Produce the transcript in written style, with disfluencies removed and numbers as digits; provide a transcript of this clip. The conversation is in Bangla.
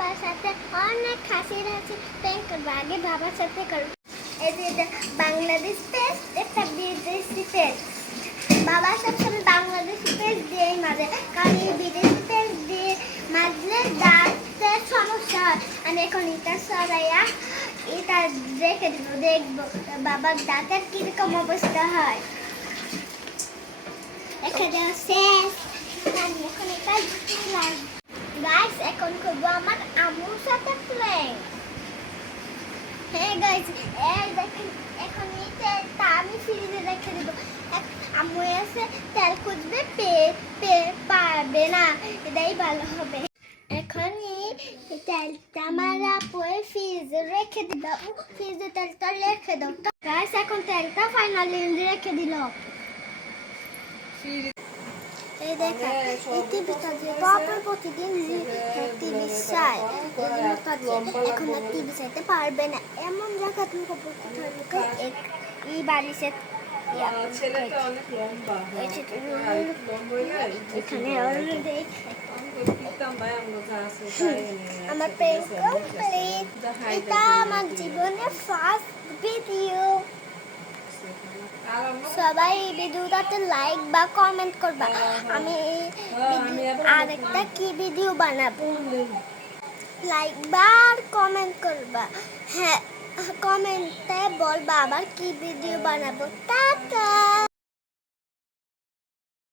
বাবার সাথে অনেক হাসি হাসি প্র্যাঙ্ক করবো। আগে বাবার সাথে করবো। এই যে এটা বাংলাদেশ টেস্ট, একটা বিদেশি টেস্ট। বাবা সবসময় বাংলাদেশি টেস্ট দিয়েই মাঝে, কারণ এই বিদেশি টেস্ট দিয়ে মাজলে দাঁতের সমস্যা হয়। আমি এখন এটা সরাইয়া এটা রেখে দিব, দেখবো বাবার দাঁতের কিরকম অবস্থা হয়। রেখে দেওয়া শেষ। আমি এখন এটা গাইস, এখন করবো আমার আম্মুর সাথে প্র্যাঙ্ক। হ্যাঁ গাইস, এই দেখেন এখন এই তেলটা আমি ফ্রিজে রেখে দেবো। আম্মু এসে তেল খুঁজবে, পারবে না, এটাই ভালো হবে। এখন এই তেলটা আমার আপুয়ে ফ্রিজে রেখে দিল। ফ্রিজে তেলটা রেখে দাও গাইস। এখন তেলটা ফাইনালি রেখে দিল। এই দেখেন এই টিভিটা যে বাবা প্রতিদিন টিভি চাই, এখন আর টিভি চাইতে পারবে না। এমন জায়গা তুমি এই বাড়ি সে এখানে আমার প্রেম কমপ্লিট। এটা আমার জীবনের ফার্স্ট ভিডিও। সবাই ভিডিওটাতে লাইক বা কমেন্ট করবা। আমি আরেকটা কি ভিডিও বানাবো, লাইক বা কমেন্ট করবা। হ্যাঁ, কমেন্টে বলবা আবার কি ভিডিও বানাবো। টাটা।